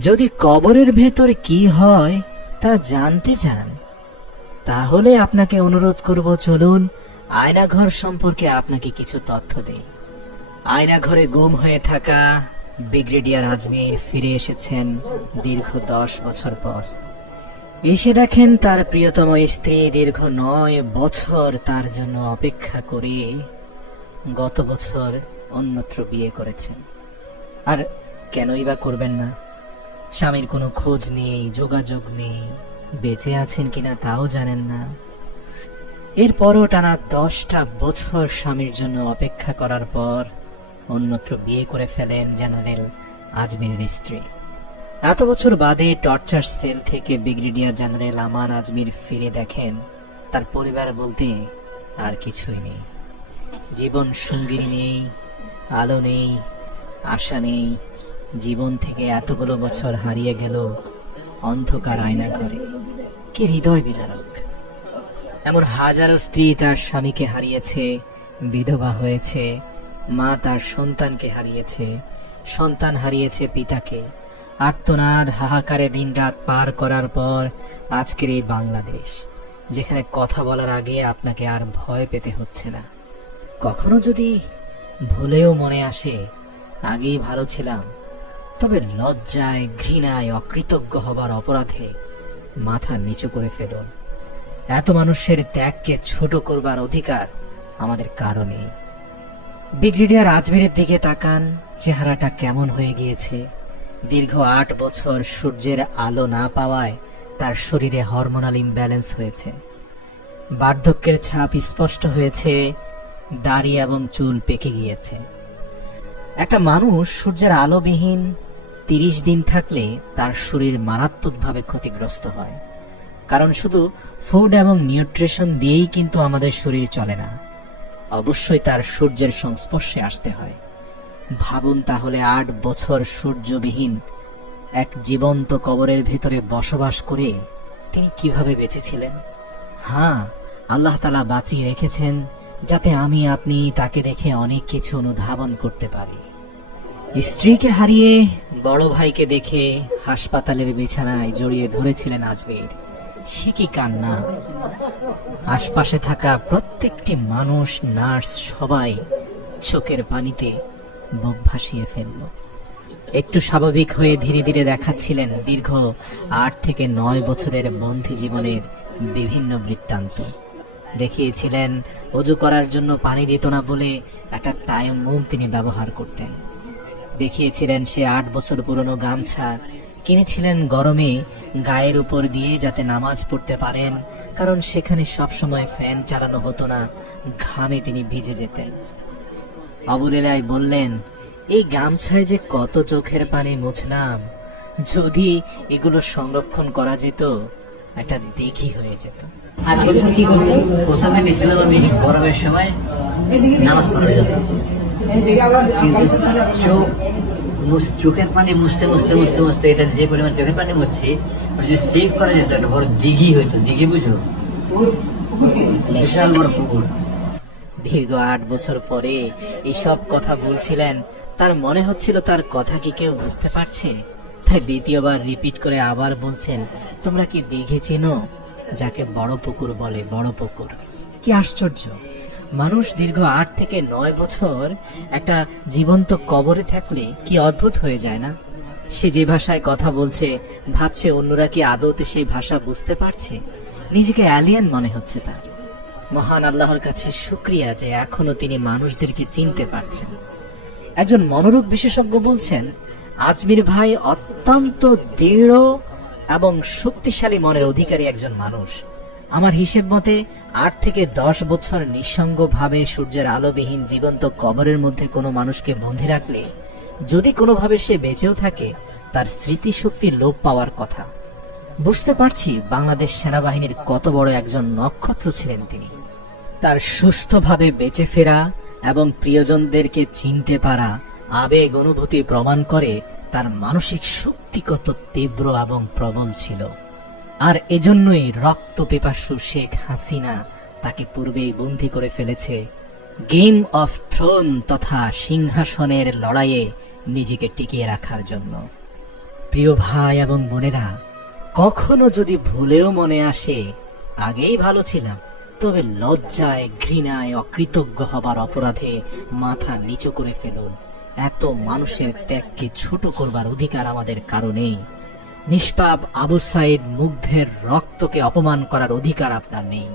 যদি কবরের ভেতর কি হয় তা জানতে চান, তাহলে আপনাকে অনুরোধ করব, চলুন আয়নাঘর সম্পর্কে আপনাকে কিছু তথ্য দেই। আয়নাঘরে গুম হয়ে থাকা ব্রিগেডিয়ার আজমির ফিরে এসেছেন দীর্ঘ দশ বছর পর। এসে দেখেন তার প্রিয়তম স্ত্রী দীর্ঘ নয় বছর তার জন্য অপেক্ষা করে গত বছর অন্যত্র বিয়ে করেছেন। আর কেনই বা করবেন না? স্বামীর কোনো খোঁজ নেই, যোগাযোগ নেই। বেঁচে আছেন কিনা তাও জানেন না। এরপরও টানা দশটা বছর স্বামীর জন্য অপেক্ষা করার পর অন্যত্র বিয়ে করে ফেলেন জেনারেল আজমিরের স্ত্রী। এত বছর বাদে টর্চার সেল থেকে ব্রিগেডিয়ার জেনারেল আমান আজমির ফিরে দেখেন। তার পরিবার বলতে আর কিছুই নেই। জীবন সঙ্গী নেই, আলো নেই, আশা নেই জীবন থেকে এতগুলো বছর হারিয়ে গেল অন্ধকার আয়না করে কে হৃদয় বিদারক? এমন হাজারো স্ত্রী তার স্বামীকে হারিয়েছে, বিধবা হয়েছে, মা তার সন্তানকে হারিয়েছে, সন্তান হারিয়েছে পিতাকে। আর্তনাদ হাহাকারে দিনরাত পার করার পর আজকের এই বাংলাদেশ, যেখানে কথা বলার আগে আপনাকে আর ভয় পেতে হচ্ছে না। কখনো যদি ভুলেও মনে আসে, আগেই ভালো ছিলাম। তবে লজ্জায়, ঘৃণায় অকৃতজ্ঞ হবার অপরাধে মাথা নিচু করে ফেলুন। এত মানুষের ত্যাগকে ছোট করবার অধিকার আমাদের কারণে ব্রিগেডিয়ার আজমিরের দিকে তাকান, চেহারাটা কেমন হয়ে গিয়েছে। দীর্ঘ আট বছর সূর্যের আলো না পাওয়ায় তার শরীরে হরমোনাল ইমব্যালেন্স হয়েছে। বার্ধক্যের ছাপ স্পষ্ট হয়েছে, দাড়ি এবং চুল পেকে গিয়েছে। একটা মানুষ সূর্যের আলোবিহীন তিরিশ দিন থাকলে তার শরীর মারাত্মকভাবে ক্ষতিগ্রস্ত হয়। কারণ শুধু ফুড এবং নিউট্রিশন দিয়েই কিন্তু আমাদের শরীর চলে না, অবশ্যই তার সূর্যের সংস্পর্শে আসতে হয়। ভাবুন তাহলে আট বছর সূর্যবিহীন এক জীবন্ত কবরের ভেতরে বসবাস করে তিনি কীভাবে বেঁচেছিলেন হ্যাঁ আল্লাহ তালা বাঁচিয়ে রেখেছেন যাতে আমি আপনি তাকে দেখে অনেক কিছু অনুধাবন করতে পারি। স্ত্রীকে হারিয়ে বড় ভাইকে দেখে হাসপাতালের বিছানায় জড়িয়ে ধরেছিলেন আজমির। সে কি কান্না? আশপাশে থাকা প্রত্যেকটি মানুষ, নার্স সবাই চোখের পানিতে বুক ভাসিয়ে ফেলল। একটু স্বাভাবিক হয়ে ধীরে ধীরে দেখাচ্ছিলেন দীর্ঘ আট থেকে নয় বছরের বন্ধী জীবনের বিভিন্ন বৃত্তান্ত। দেখিয়েছিলেন, অজু করার জন্য পানি দিত না বলে একটা তায়াম্মুম তিনি ব্যবহার করতেন। দেখিয়েছিলেন সে আট বছর পুরনো গামছা। কিনেছিলেন গরমে গায়ের উপর দিয়ে যাতে নামাজ পড়তে পারেন কারণ সেখানে সবসময় ফ্যান চালানো হতো না ঘামে তিনি ভিজে যেতেন। আবুলেলাই বললেন এই গামছায় যে কত চোখের পানি মুছলাম। যদি এগুলো সংরক্ষণ করা যেত একটা দেখি হয়ে যেত। বছর কি করছি প্রথমে গরমের সময় নামাজ কিন্তু চোখ চোখের পানি মুছতে মুছতে মুছতে মুছতে এটা যে পরিমাণ চোখের পানি মুছছি যদি সেভ করা যেত একটা বড় দিঘি হইতো। দিঘি বুঝো? বিশাল বড় পুকুর। দীর্ঘ আট বছর পরে এসব কথা বলছিলেন। তার মনে হচ্ছিল তার কথা কি কেউ বুঝতে পারছে? তাই দ্বিতীয়বার রিপিট করে আবার বলছেন, তোমরা কি দিঘে যাকে বড় পুকুর বলে, বড় পুকুর। কি আশ্চর্য। মানুষ দীর্ঘ আট থেকে নয় বছর একটা জীবন্ত কবরে থাকলে কি অদ্ভুত হয়ে যায় না? সে যে ভাষায় কথা বলছে, ভাবছে অন্যরা কি আদতে সেই ভাষা বুঝতে পারছে? নিজেকে অ্যালিয়ান মনে হচ্ছে তার। মহান আল্লাহর কাছে শুক্রিয়া যে এখনও তিনি মানুষদেরকে চিনতে পারছেন। একজন মনোরোগ বিশেষজ্ঞ বলছেন, আজমির ভাই অত্যন্ত দৃঢ় এবং শক্তিশালী মনের অধিকারী একজন মানুষ। আমার হিসেব মতে, আট থেকে দশ বছর নিঃসঙ্গ ভাবে সূর্যের আলোবিহীন জীবন্ত কবরের মধ্যে কোনো মানুষকে বন্দি রাখলে, যদি কোনোভাবে সে বেঁচেও থাকে, তার স্মৃতিশক্তি লোপ পাওয়ার কথা। বুঝতে পারছি বাংলাদেশ সেনাবাহিনীর কত বড় একজন নক্ষত্র ছিলেন তিনি। তার সুস্থভাবে বেঁচে ফেরা এবং প্রিয়জনদেরকে চিনতে পারা আবেগ অনুভূতি প্রমাণ করে তার মানসিক শক্তি কত তীব্র এবং প্রবল ছিল। আর এজন্যই রক্ত পিপাসু শেখ হাসিনা তাকে পূর্বেই বন্দী করে ফেলেছে। গেম অফ থ্রোন তথা সিংহাসনের লড়াইয়ে নিজেকে টিকিয়ে রাখার জন্য। প্রিয় ভাই এবং বোনেরা, কখনো যদি ভুলেও মনে আসে, আগেই ভালো ছিলাম, তবে লজ্জায়, ঘৃণায়, অকৃতজ্ঞ হবার অপরাধে মাথা নিচু করে ফেলুন। এত মানুষের ত্যাগকে ছোট করবার অধিকার আমাদের কারণেই নিষ্পাপ আবু সাইদ মুগ্ধের রক্তকে অপমান করার অধিকার আপনার নেই।